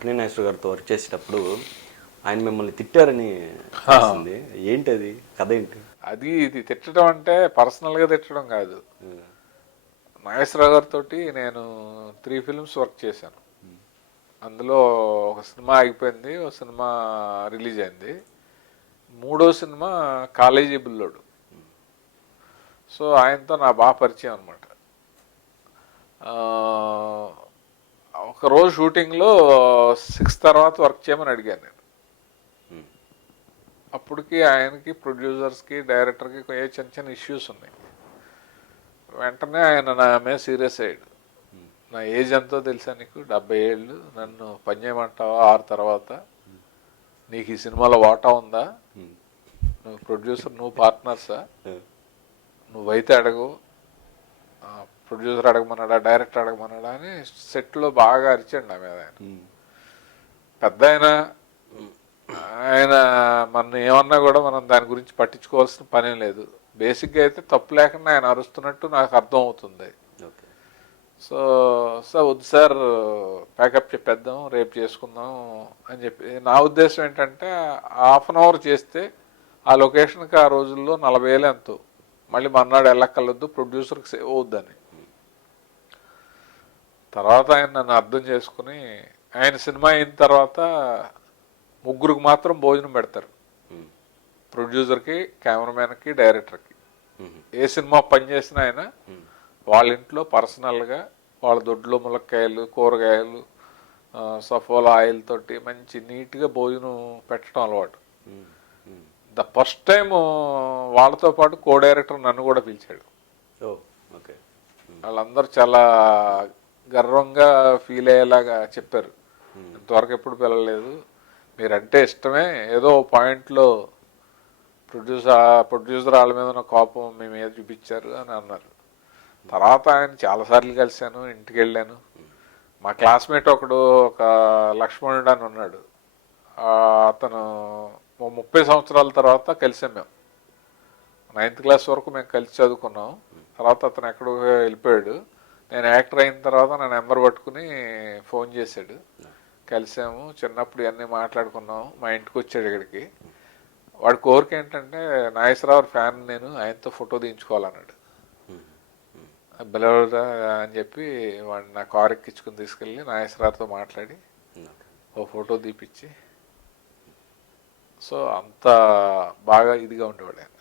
అక్కినేని నాగేశ్వర గారితో వర్క్ చేసేటప్పుడు ఆయన మిమ్మల్ని తిట్టారని తెలిసింది. ఏంటి అది, కథ ఏంటి? అది ఇది తిట్టడం అంటే పర్సనల్గా తిట్టడం కాదు. నాగేశ్వరరావు గారితో నేను 3 ఫిల్మ్స్ వర్క్ చేశాను. అందులో ఒక సినిమా ఆగిపోయింది, ఒక సినిమా రిలీజ్ అయింది. 3వ సినిమా కాలేజీ బుల్లోడు. సో ఆయనతో నా బాగా పరిచయం అనమాట. ఒకరోజు షూటింగ్లో 6 తర్వాత వర్క్ చేయమని అడిగాను నేను. అప్పటికి ఆయనకి ప్రొడ్యూసర్స్కి డైరెక్టర్కి ఏ చిన్న చిన్న ఇష్యూస్ ఉన్నాయి. వెంటనే ఆయన నా మీద సీరియస్ అయ్యాడు. నా ఏజ్ ఎంతో తెలుసా నీకు, 70 ఏళ్ళు, నన్ను పని చేయమంటావా 6 తర్వాత, నీకు ఈ సినిమాలో వాటా ఉందా, నువ్వు ప్రొడ్యూసర్, నువ్వు పార్ట్నర్సా, నువ్వైతే అడగు, ప్రొడ్యూసర్ అడగమన్నాడా డైరెక్టర్ అడగమన్నాడా అని సెట్లో బాగా అరిచాడు నా మీద. ఆయన పెద్ద ఆయన మన ఏమన్నా కూడా మనం దాని గురించి పట్టించుకోవాల్సిన పని లేదు. బేసిక్గా అయితే తప్పు లేకుండా ఆయన అరుస్తున్నట్టు నాకు అర్థం అవుతుంది. సో వద్దు సార్, ప్యాకప్ చెప్పేద్దాం, రేపు చేసుకుందాం అని చెప్పి. నా ఉద్దేశం ఏంటంటే హాఫ్ అన్ అవర్ చేస్తే ఆ లొకేషన్కి ఆ రోజుల్లో 40,000 ఎంతో, మళ్ళీ మర్నాడు వెళ్ళక్కర్లొద్దు, ప్రొడ్యూసర్కి సేవ్ అవుద్దని. తర్వాత ఆయన నన్ను అర్థం చేసుకుని, ఆయన సినిమా అయిన తర్వాత 3 మాత్రం భోజనం పెడతారు, ప్రొడ్యూసర్కి, కెమెరామెన్కి, డైరెక్టర్కి. ఏ సినిమా పనిచేసినా ఆయన వాళ్ళ ఇంట్లో పర్సనల్గా వాళ్ళ దొడ్లో ములక్కాయలు, కూరగాయలు, సఫోలా ఆయిల్ తోటి మంచి నీట్గా భోజనం పెట్టడం అలవాటు. ద ఫస్ట్ టైం వాళ్ళతో పాటు కో డైరెక్టర్ నన్ను కూడా పిలిచాడు. వాళ్ళందరూ చాలా గర్వంగా ఫీల్ అయ్యేలాగా చెప్పారు, ఇంతవరకు ఎప్పుడు పిలవలేదు, మీరంటే ఇష్టమే, ఏదో పాయింట్లో ప్రొడ్యూసర్ వాళ్ళ మీద ఉన్న కోపం మీ మీద చూపించారు అని అన్నారు. తర్వాత ఆయన చాలాసార్లు కలిశాను, ఇంటికి వెళ్ళాను. మా క్లాస్మేట్ ఒకడు, ఒక లక్ష్మణుడు అని ఉన్నాడు, అతను 30 సంవత్సరాల తర్వాత కలిసాం మేము. 9th క్లాస్ వరకు మేము కలిసి చదువుకున్నాం. తర్వాత అతను ఎక్కడో వెళ్ళిపోయాడు. నేను యాక్టర్ అయిన తర్వాత నా నెంబర్ పట్టుకుని ఫోన్ చేశాడు, కలిసాము, చిన్నప్పుడు ఇవన్నీ మాట్లాడుకున్నాం. మా ఇంటికి వచ్చాడు ఇక్కడికి. వాడి కోరిక ఏంటంటే నాగేశ్వరరావు ఫ్యాన్ నేను, ఆయనతో ఫోటో తీయించుకోవాలన్నాడు. బెలవరా అని చెప్పి వాడు నా కారు ఎక్కించుకుని తీసుకెళ్ళి నాగేశ్వరరావుతో మాట్లాడి ఓ ఫోటో తీపిచ్చి, సో అంత బాగా ఇదిగా ఉండేవాడు ఆయన.